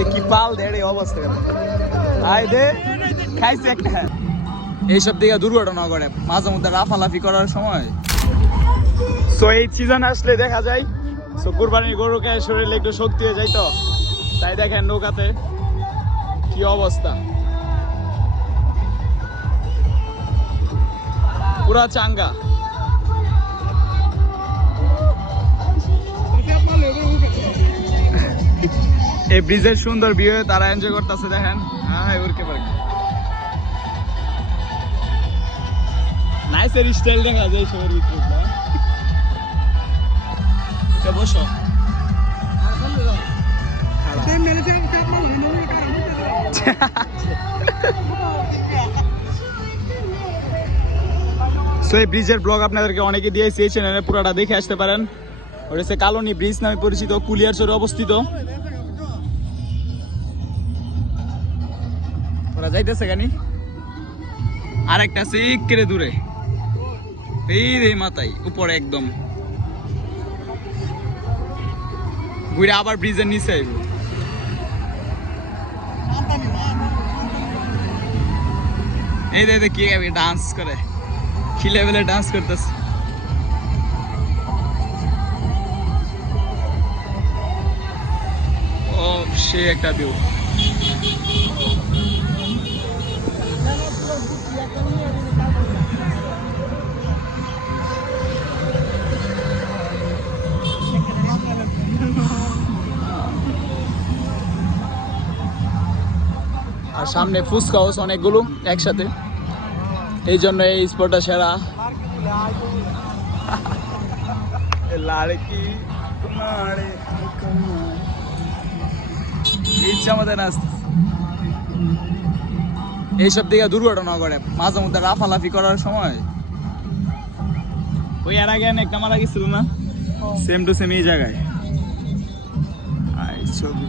রে কি পাল দেড় এই অবস্থা আয় দে খাইছে একটা। এইসব দিকে দুর্ঘটনা করে মাঝে মধ্যে লাফালাফি করার সময়। সো এই সিজন আসলে দেখা যায় সো কুরবানির গরুকে শরীরে একটু শক্তি হয়ে যায় তো। তাই দেখেন নৌকাতে কি অবস্থা। পুরা চাঙ্গা। এই ব্রিজের সুন্দর ভিউ তারা এনজয় করতেছে দেখেন। হ্যাঁ উড়কে পারে নাইসের স্টাইল দেখা যায় সবের ভিতরে এটা বসো। সো এই ব্রিজের ব্লগ আপনাদেরকে অনেকে দিয়েছি এই চ্যানেলে পুরোটা দেখে আসতে পারেন। ওটা হচ্ছে কালনি ব্রিজ নামে পরিচিত কুলিয়ার কুলিয়ারচরে অবস্থিত। ওরা যাইতেছে গানি। আরেকটা আছে কেড়ে দূরে। এই রে মাথায়, উপরে একদম। ঘুরে আবার ব্রিজের নিচে আইব। এই দে কি ডান্স করে। কি লেভেলে ডান্স করতেছে? ও, সে একটা ভিউ আর সামনে ফুচকা হাউস অনেকগুলো একসাথে। এই জন্য এই স্পটটা সেরা। লাড়কি তোমারে ইচ্ছা মতো নাচতে এইসব দিকে দুর্ঘটনা করে। মাঝে মধ্যে লাফালাফি করার সময়। ওই আর আগে একটা মারা গেছিল না? সেম টু সেম এই জায়গায়। ছবি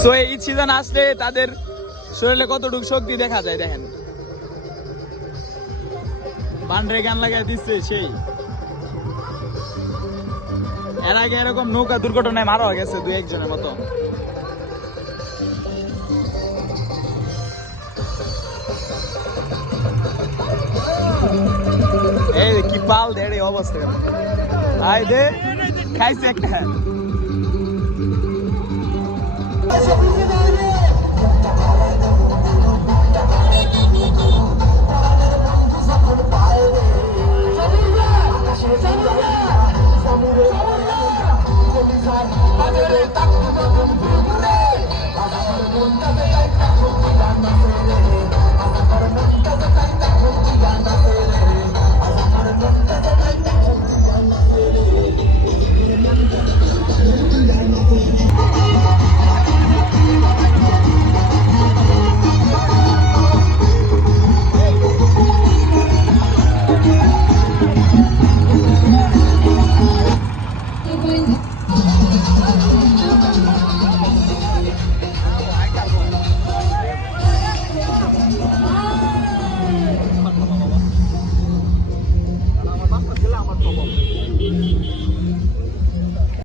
সো এই সিজন আসলে তাদের শরীরে কতটুকু শক্তি দেখা যায় দেখেন? বান্ডরে গান লাগাই দিচ্ছে সেই। এর আগে এরকম নৌকা দুর্ঘটনায় মারা গেছে দু একজনের মতো। এই কি পাল দেড় অবস্থা। আয় দে। খাইছে একটা